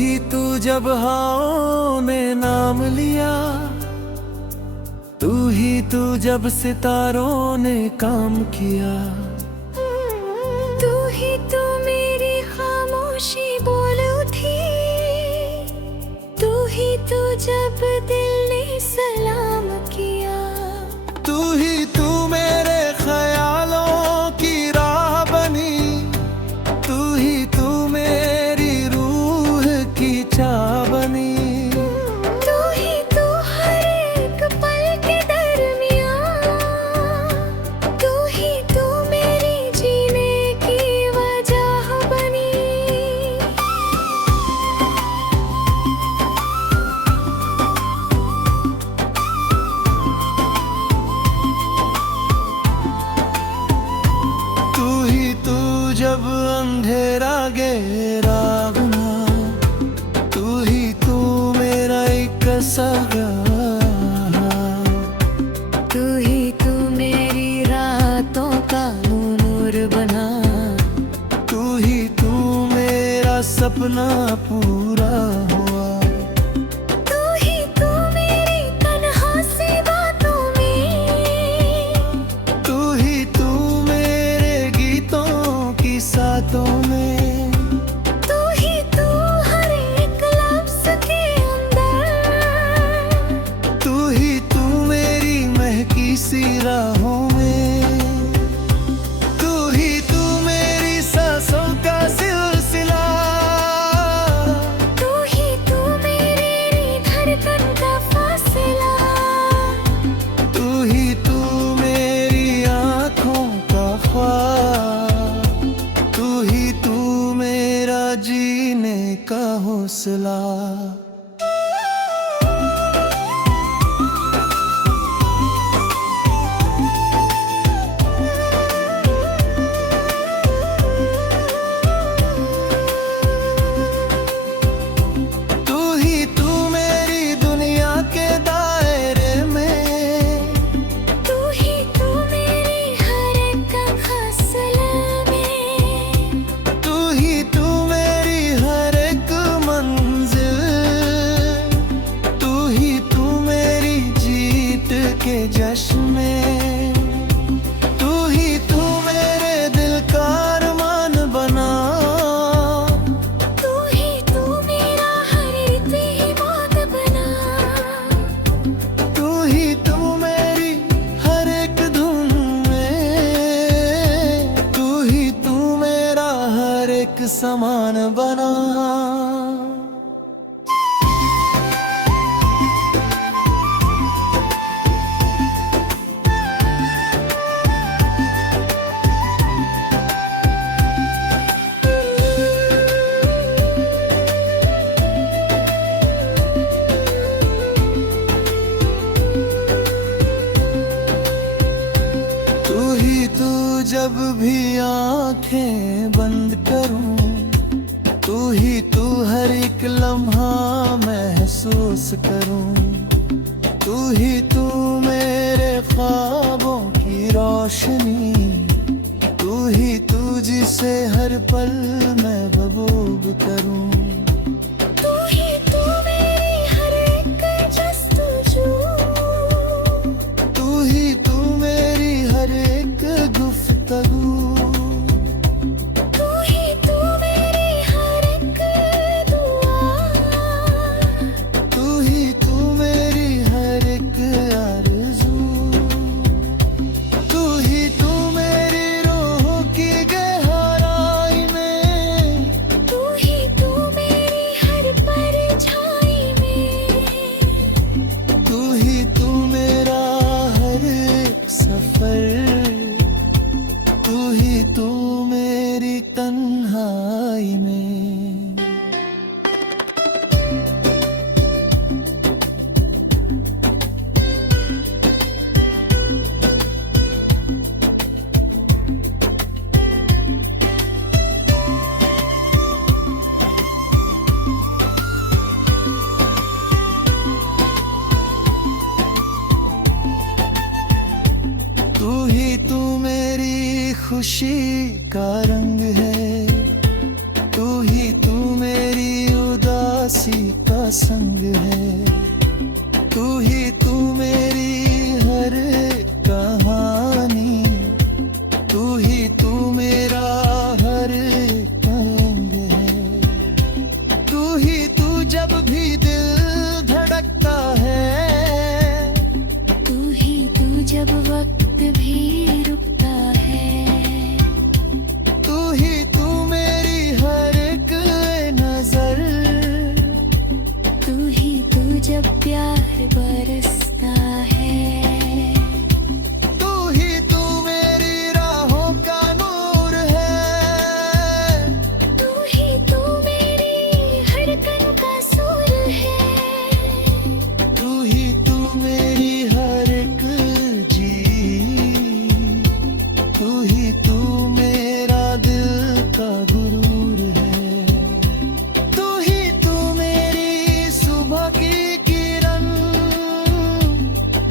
ही तू जब हवाओं ने नाम लिया, तू ही तू जब सितारों ने काम किया। तू ही तू मेरी खामोशी बोल उठी, तू ही तू जब दिल ने सलाम किया। तू ही तू मेरे ख्यालों की राह बनी, तू ही तू मेरी रूह की चाह बनी। तू ही तू हर एक पल के दरमियाँ, तू ही तू मेरी जीने की वजह बनी। तू ही तू जब अंधेरा गहरा हुआ, तू ही तू मेरा एक सहारा। तू ही तू मेरी रातों का नूर बना, तू ही तू मेरा सपना पूरा हुआ। तू ही तू मेरी तन्हा सी बातों में, तू ही तू मेरे गीतों की सातों में। तू ही तू हर एक लफ्ज़ के अंदर, तू ही तू मेरी महकी सी राहों में। तू ही तू मेरी सांसों का सिलसिला, तू ही तू मेरी धड़कन का फासला। तू ही तू मेरी आँखों का ख्वाब, तू ही तू मेरा जीने का हौसला। तू ही तू मेरी दुनिया के दायरे में, तू ही तू मेरी हर एक फसला में। तू ही तू मेरी हर एक मंजिल, तू ही तू मेरी जीत के जश्न में। तू ही तू मेरे दिल का अरमान बना, तू ही तू मेरा हर इबादत बना। तू ही तू मेरी हर एक धुन में, तू ही तू मेरा हर एक समान बना। तू ही तू जब भी आंखें बंद करूं, तू ही तू हर एक लम्हा महसूस करूं। तू ही तू मेरे ख्वाबों की रोशनी, तू ही तू जिसे हर पल मैं महबूब करूं। तू ही तू मेरी हर एक जस्तजू, तू ही तू मेरी हर एक गुफ्तगू। तू ही तू मेरी हर एक दुआ, तू ही तू मेरी हर एक आरज़ू। तू ही तू मेरी रूह की गहराई में, तू ही तू मेरी हर परछाई में। तू ही तू मेरा हर एक सफर, तू ही तू मेरी तन्हाई में। तू ही तू मेरी खुशी का रंग है, तू ही तू मेरी उदासी उदासी का संग है। तू ही तू मेरी हर कहानी, तू ही तू मेरा हर अंग है। तू ही तू जब भी दिल धड़कता है, तू ही तू जब वक्त भी रुकता है। तू ही तू मेरी हर एक नजर, तू ही तू जब प्यार बरसता है। तू ही तू मेरी राहों का नूर है। तू ही तू मेरी धड़कन का सुर है। तू ही तू मेरी हर एक जी, तू ही तू मेरा दिल का गुरूर है। तू ही तू मेरी सुबह की किरण,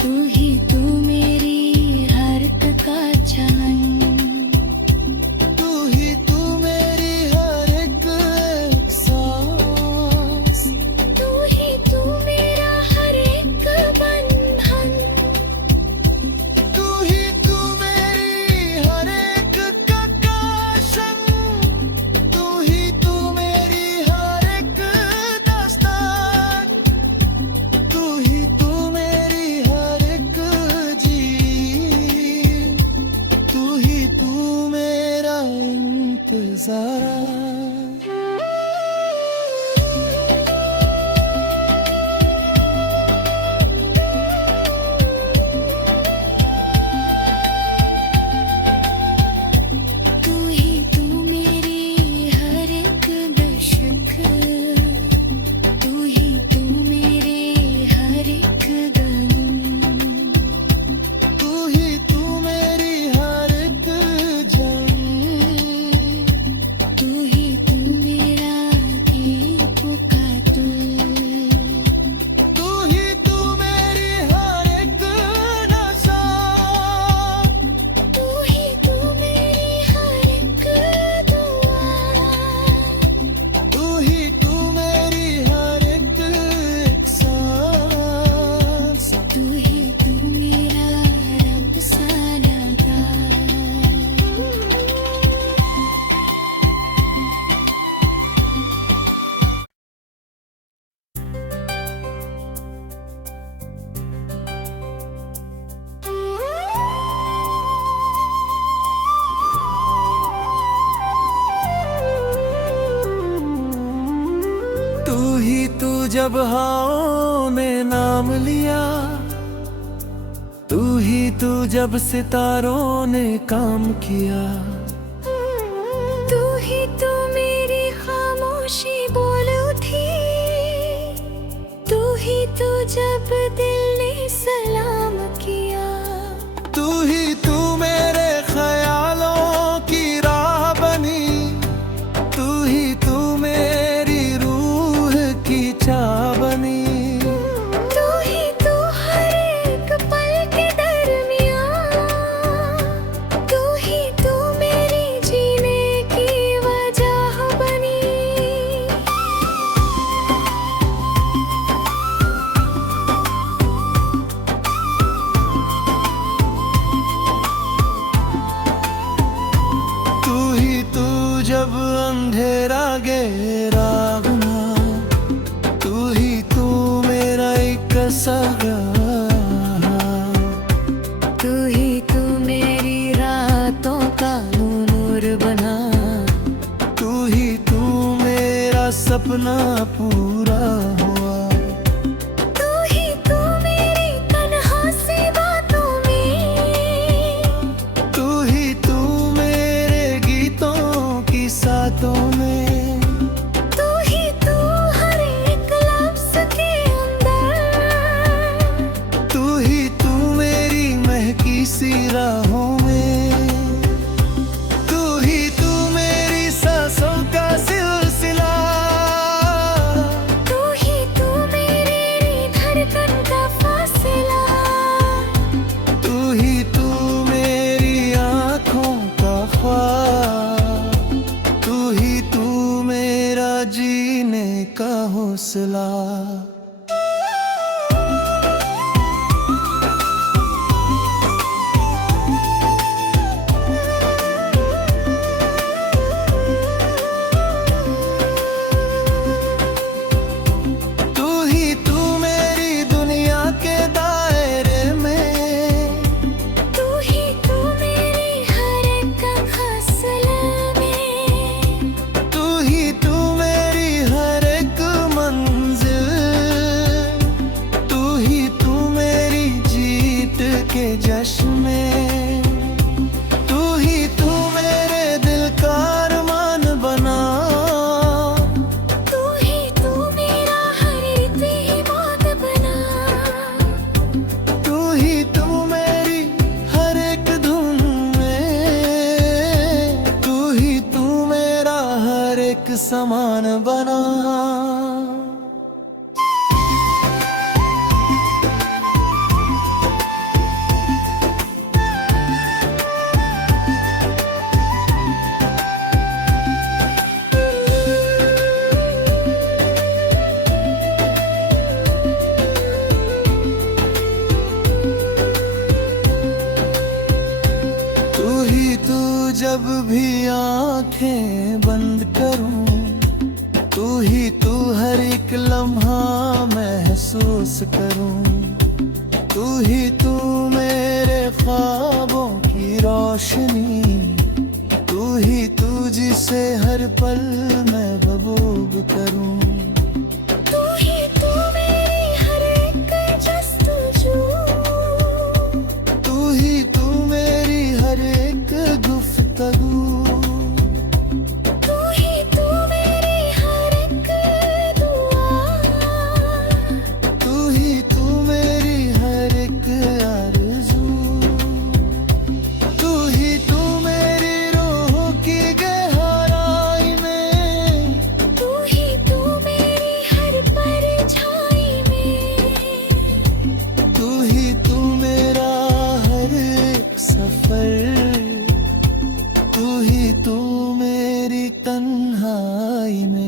तू ही तू मेरी हरक का चमन। तू ही तू मेरी हर एक सांस। तू ही तू मेरा हर एक बंधन। तू ही तू मेरी हर एक कशन, तू ही तू मेरी हर एक दास्तान। तू ही तू मेरी हर एक जी, तू ही तू मेरा इंतजार। तू ही तू मेरी हर एक दशक। तू ही तू मेरे हर एक दम। तू ही तू मेरी हर एक जम, तू ही तू मेरा दीप का तुल। तू ही तू मेरी हर एक नशा। तू ही तू मेरी हर एक दुआ। तू ही तू मेरी हर एक सांस। तू ही तू मेरा रब सा लगा। तू ही तू जब हाओं ने नाम लिया, तू ही तू जब सितारों ने काम किया। तू ही तू मेरी खामोशी बोल उठी। तू ही तू जब दिल ने सलाम किया। तू ही तू मेरे ख्यालों की राह बनी, तू ही तू मेरी रूह की चाह बनी। तू ही तू हर एक पल के दरमियाँ। तू ही तू मेरी जीने की वजह बनी। तू ही तू जब अंधेरा गहरा हुआ, तू ही तू मेरा एक सहारा। तू ही तू मेरी रातों का नूर बना। तू ही तू मेरा सपना पूरा हुआ। तू ही तू मेरी तन्हा सी बातों में। तू ही तू मेरे गीतों की सातों में। तू ही तू हर एक लफ्ज़ के अंदर। तू ही तू मेरी महकी सी राहों में। तू ही तू मेरी सांसों का सिलसिला। तू ही जीने का हौसला। तू मेरी दुनिया के दायरे में, तू ही तू मेरी हर एक हौसला में, तू ही तू मेरी हर एक मंजिल, तू ही तू मेरी जीत के जश्न में, तू ही तू मेरे दिल का अरमान बना, तू ही तू मेरा हर एक इबादत बना, तू ही तू मेरी हर एक धुन में, तू ही तू मेरा हर एक समान बना। तू जब भी आंखें बंद करूं, तू ही तू हर एक लम्हा महसूस करूं, तू ही तू मेरे ख्वाबों की रोशनी, तू ही तू जिसे हर पल मैं बबूब करूं, तू ही तू मेरी हर एक जस्तजू, तू ही तू मेरी हर एक गुफ्तगू, तू ही तू मेरी हर एक दुआ, तू ही तू मेरी हर एक आरज़ू, तू ही तू मेरी रूह की गहराई में, तू ही तू मेरी हर परछाई में, तू ही तू मेरा हर एक सफर, तू ही तू मेरी तन्हाई में।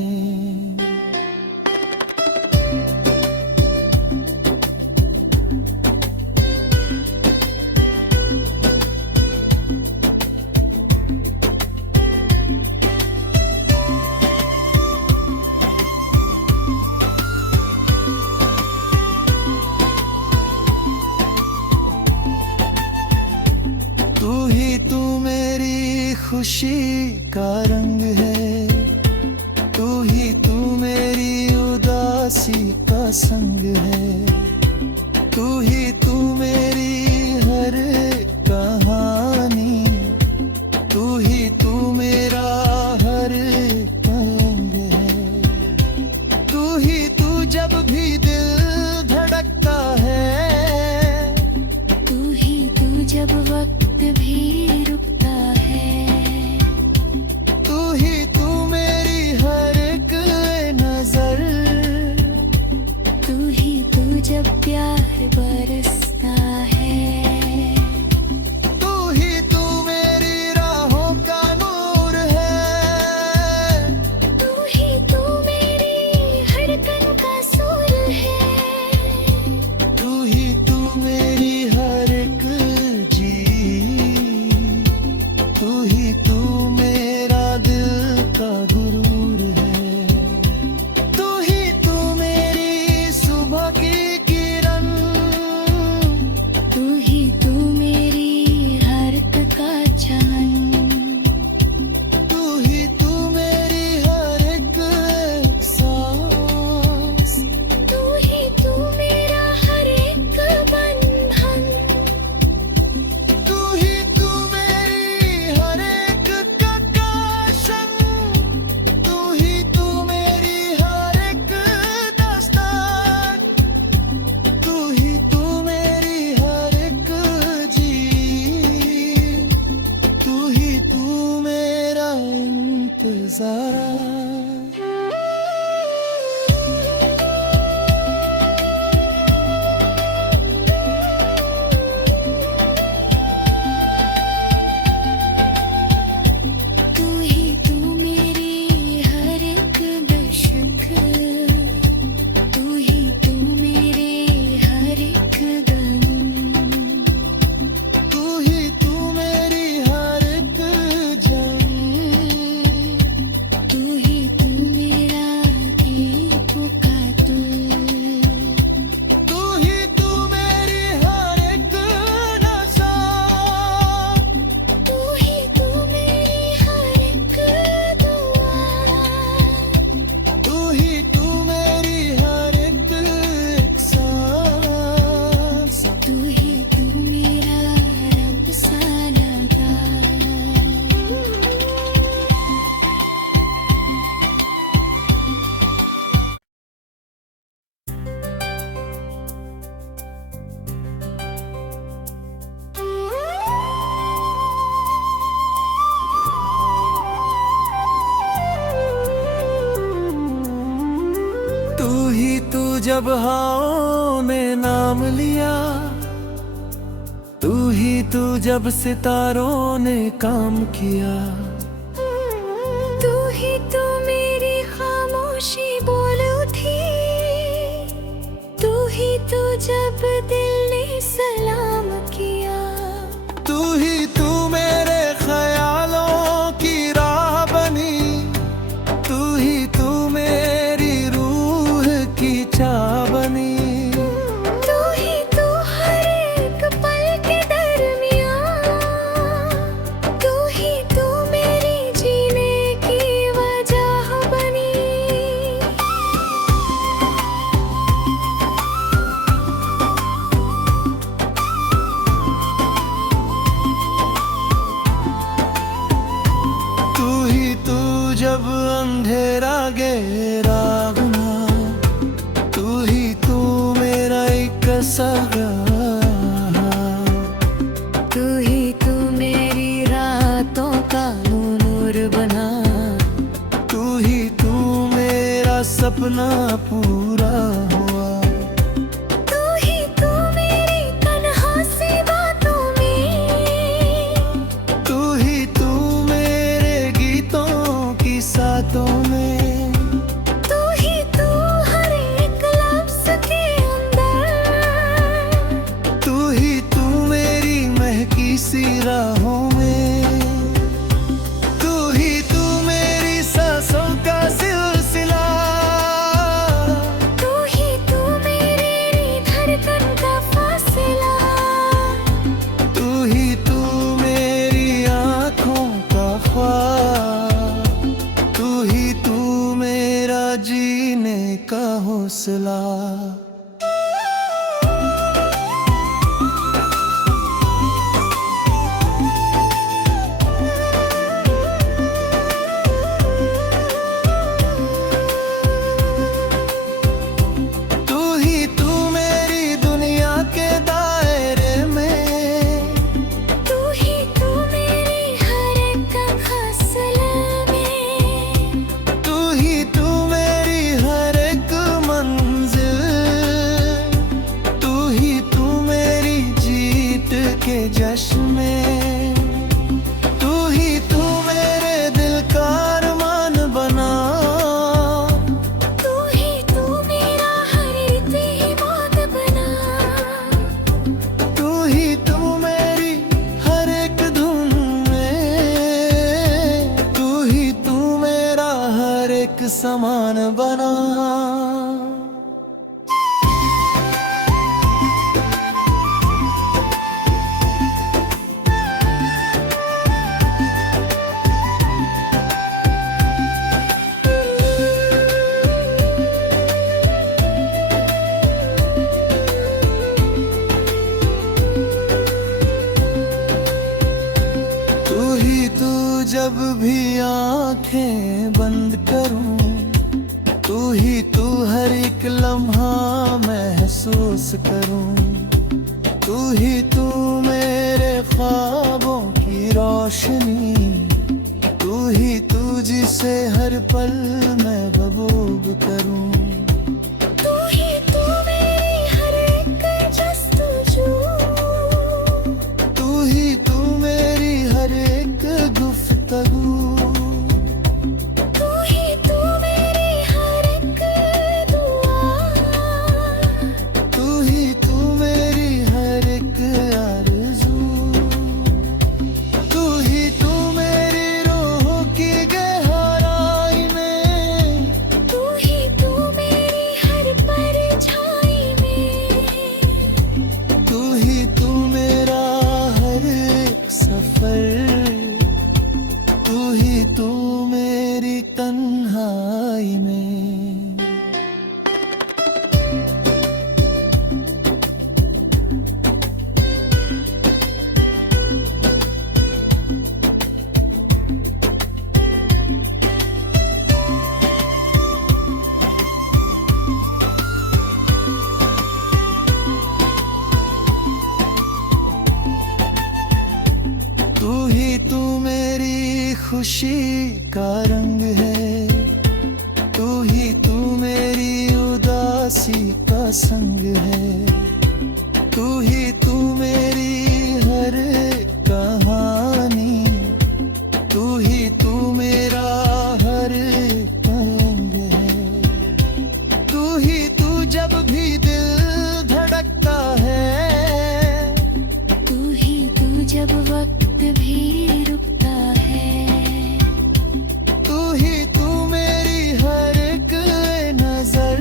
तू ही तू मेरी खुशी का रंग है, तू ही तू मेरी उदासी का संग है, तू ही तू मेरी हर एक कहानी, तू ही तू मेरा हर एक अंग है, तू ही तू जब भी दिल धड़कता है, तू ही तू जब वक्त भी रुकता है, तू ही तू मेरी हर एक नजर, तू ही तू जब प्यार बरसता है, तू ही तू मेरी राहों का नूर है, तू ही तू मेरी धड़कन का सुर है, तू ही तू मेरी हर एक जी, तू ही तू मेरा दिल का गुरूर है, तू ही तू मेरी सुबह की किरण, धड़क, तू मेरे हर एक दम, तू मेरी हर एक जम, तू मेरा दीप का तुल, तू मेरी हर एक नशा, तू मेरी हर एक दुआ, तू मेरी हर एक सांस, तू मेरा रब सा लगा। तू जब हाओं ने नाम लिया, तू जब सितारों ने काम किया, तू मेरी खामोशी बोल उठी, तू जब दिल ने सलाम किया, तू मेरे ख्यालों की राह बनी, तू मेरी रूह की चाह बनी, तू हर एक पल के दरमियाँ, तू मेरी जीने की वजह बनी। तू जब अंधेरा गहरा हुआ, तू मेरा एक सगा, तू मेरी रातों का नूर बना, तू मेरा सपना पूरा हुआ, तू मेरी तन्हा सी बातों में, तू मेरे गीतों की सातों में, तू हर एक लफ्ज़ के अंदर, तू मेरी महकी सी राहों में, तू मेरी सांसों का सिलसिला, तू मेरी धड़कन का फासला, तू मेरी आँखों का ख्वाब, तू मेरा जीने का हौसला। तू मेरी दुनिया के दायरे में, तू मेरी हर एक फसला में, तू मेरी हर एक मंजिल, तू मेरी जीत के जश्न में, तू मेरे दिल का अरमान बना, तू मेरा हर एक इबादत बना, तू मेरी हर एक धुन में, तू मेरा हर एक समान बना। तू जब भी आंखें बंद करूं, तू हर एक लम्हा महसूस करूं, तू मेरे ख्वाबों की रोशनी, तू जिसे हर पल मैं बबूब करूं, तू मेरी हर एक जस्तजू, तू मेरी हर एक गुफ्तगू, तू मेरी हर का रंग है, तू मेरी उदासी का संग है, तू मेरी हर कहानी, तू मेरा हर रंग है, तू जब भी दिल धड़कता है, तू जब वक्त भी रुकता है, तू मेरी हर एक नजर,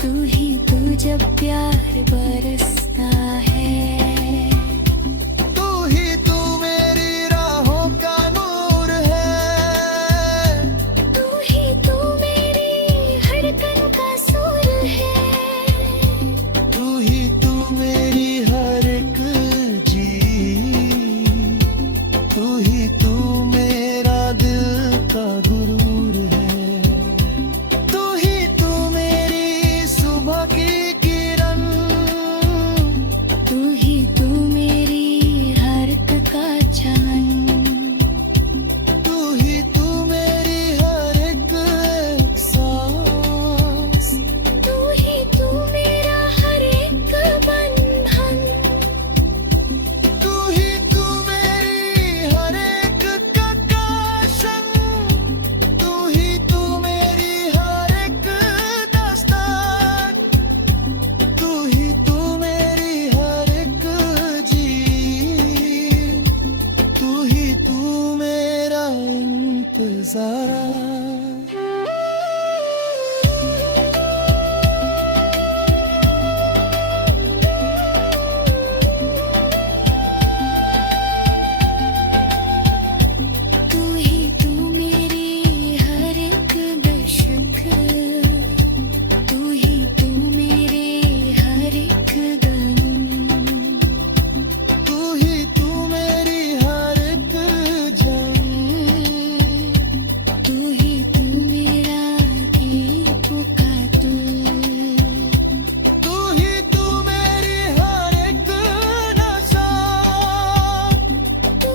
तू जब प्यार बरसता है, तू मेरी राहों का नूर है, तू मेरी धड़कन का सुर है, तू मेरी हर एक जी, तू मेरा दिल का गुरूर है, तू मेरी सुबह की किरण, तू मेरी हरक का चमन, तू मेरी हर एक सांस, तू मेरा हर एक बंधन, तू मेरी हर एक ककाशन, तू मेरी हर एक दास्तान, तू मेरी हर एक जी, तू मेरा इंतजार। तू मेरी हर एक दशक, तू मेरे हर एक गम, तू मेरी हर एक जम, तू मेरा दीप का तुल, तू मेरी हर एक नशा, तू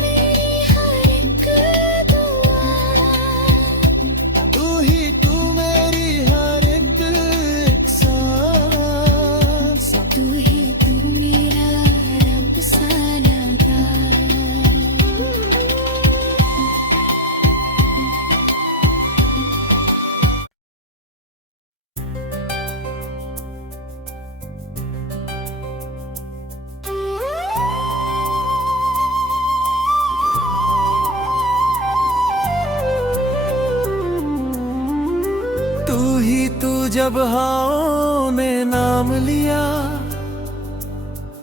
मेरी हर एक दुआ, तू मेरी हर एक सांस, तू मेरा रब सा लगा। तू जब हाओं ने नाम लिया,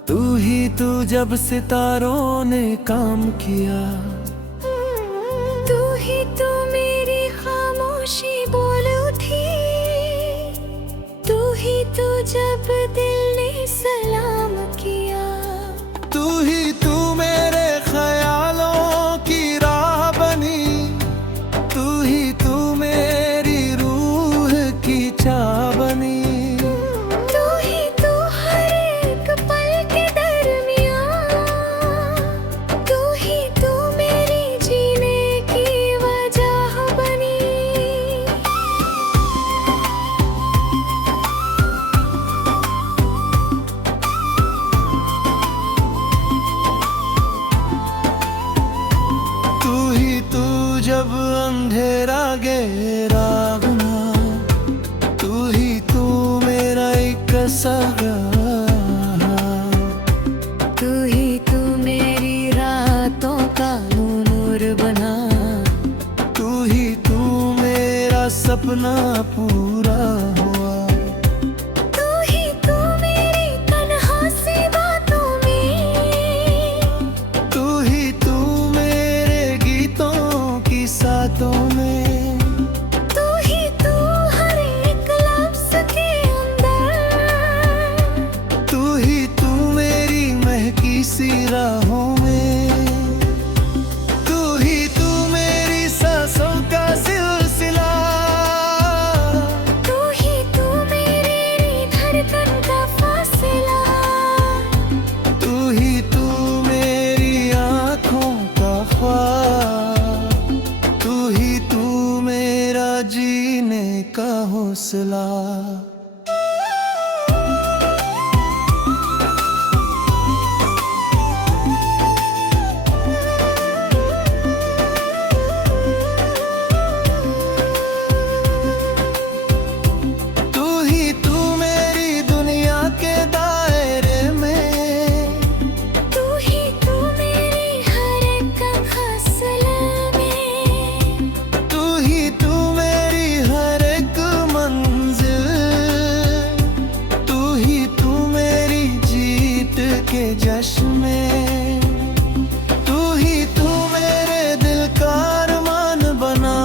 तू जब सितारों ने काम किया, तू मेरी खामोशी बोल उठी, तू जब दिल ने सलाम किया, तू मेरे ख्यालों की राह बनी, तू मेरी रूह की चाह बनी, तू हर एक पल के दरमियाँ, तू मेरी जीने की वजह बनी। तू जब अंधेरा गहरा हुआ, तू मेरा एक सगा, तू मेरी रातों का नूर बना, तू मेरा सपना पूरा हुआ, तू मेरी तन्हा सी बातों में, तू मेरे गीतों की सातों में, तू हर एक लफ्ज़ के अंदर, तू मेरी महकी सी राहों में, तू मेरी सांसों का सिलसिला, जीने का हौसला। जश्न में तू ही तू मेरे दिल का अरमान बना।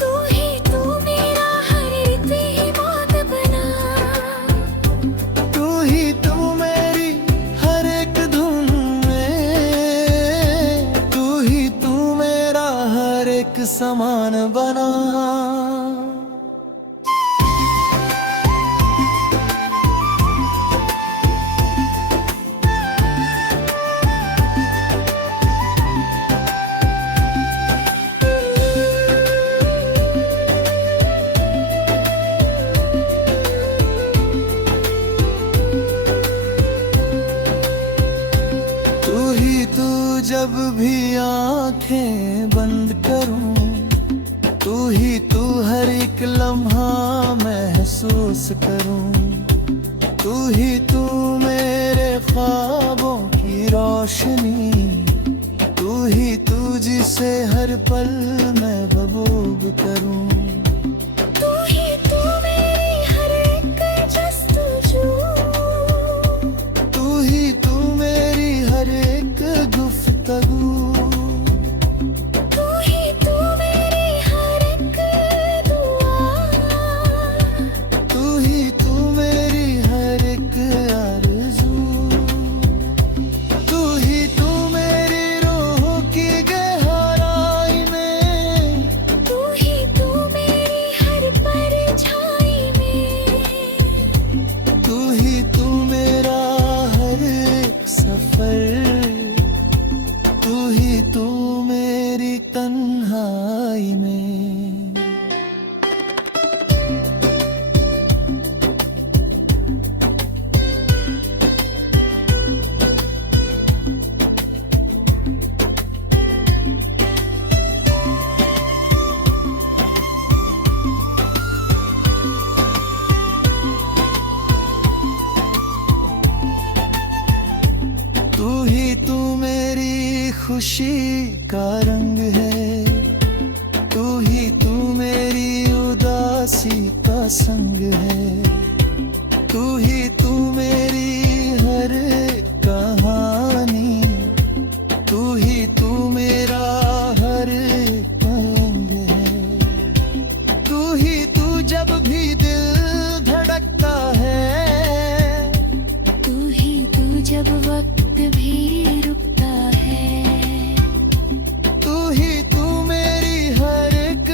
तू ही तू मेरा हर एक हिम्मत बना। तू ही तू मेरी हर एक धुन में। तू ही तू मेरा हर एक समान बना। जब भी आंखें बंद करूं, तू ही तू हर एक लम्हा महसूस करूं। तू ही तू मेरे ख्वाबों की रोशनी। तू ही तू जिसे हर पल मैं बबूब करूं। तू ही तू मेरी हर एक जस्तजू। तू ही तू मेरी हर एक गुफ्तगू। तू ही तू मेरी हर एक दुआ। तू ही तू मेरी हर एक आरज़ू। तू ही तू मेरी रूह की गहराई में। तू ही तू मेरी हर परछाई में। तू ही तू मेरा हर एक सफर। तू ही तू मेरी तन्हाई में। तू ही तू मेरी खुशी का रंग है। तू ही तू मेरी उदासी का संग है। तू ही तू मेरी हर एक कहानी। तू ही तू मेरा हर एक अंग है। तू ही तू जब भी दिल धड़कता है। तू ही तू जब वक्त भी रुकता है। तू ही तू मेरी हर एक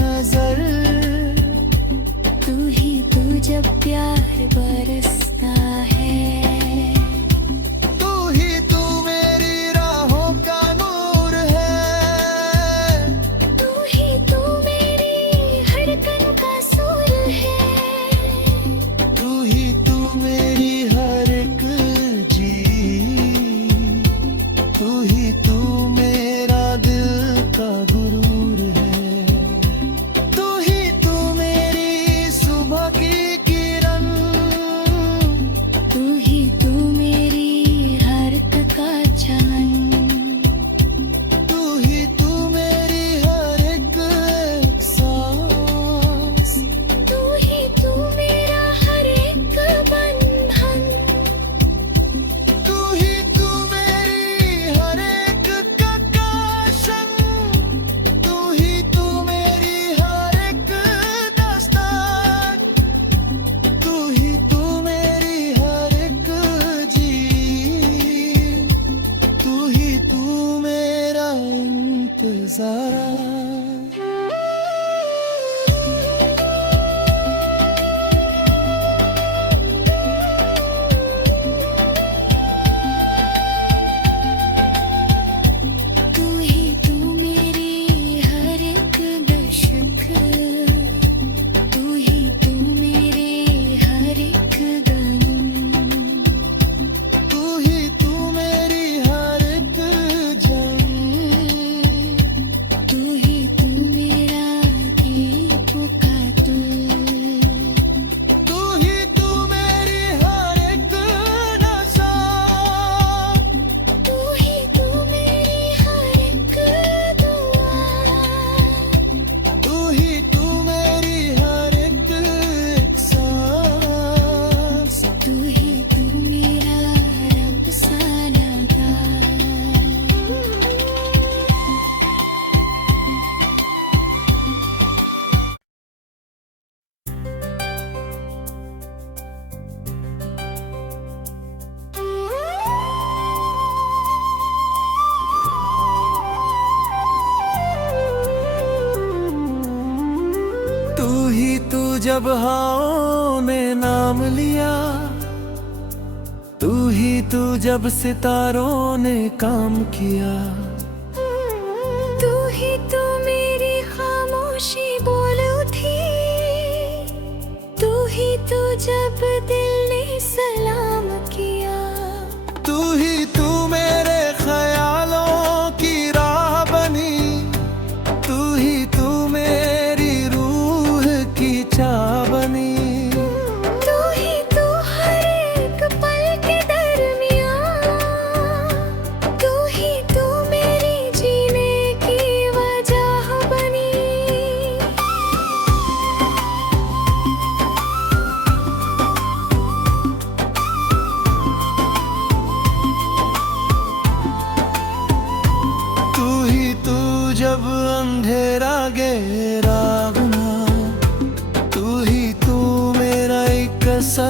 नजर। तू ही तू जब प्यार बरसता है। तू ही तू मेरी राहों का नूर है। तू ही तू मेरी धड़कन का सुर है। तू ही तू मेरी हर एक जी। तू ही तू मेरा दिल का गुरूर है। तू ही तू मेरी सुबह की किरण। धड़क, तू ही तू मेरे हर एक दम, तू ही तू मेरी हर एक जम, तू ही तू मेरा दीप का तुल, तू ही तू मेरी हर एक नशा, तू ही तू मेरी हर एक दुआ, तू ही तू मेरी हर एक सांस, तू ही तू मेरा रब सा लगा। तू ही तू जब हवाओं ने नाम लिया, तू ही तू जब सितारों ने काम किया, तू ही तू मेरी खामोशी बोल उठी, तू ही तू जब दिल ने सलाम किया, तू ही तू मेरे ख्यालों की राह बनी, तू ही तू मेरी रूह की चाह बनी, तू ही तू हर एक पल के दरमियाँ, तू ही तू मेरी जीने की वजह बनी। तू ही तू जब अंधेरा गहरा हुआ, तू ही तू मेरा एक सा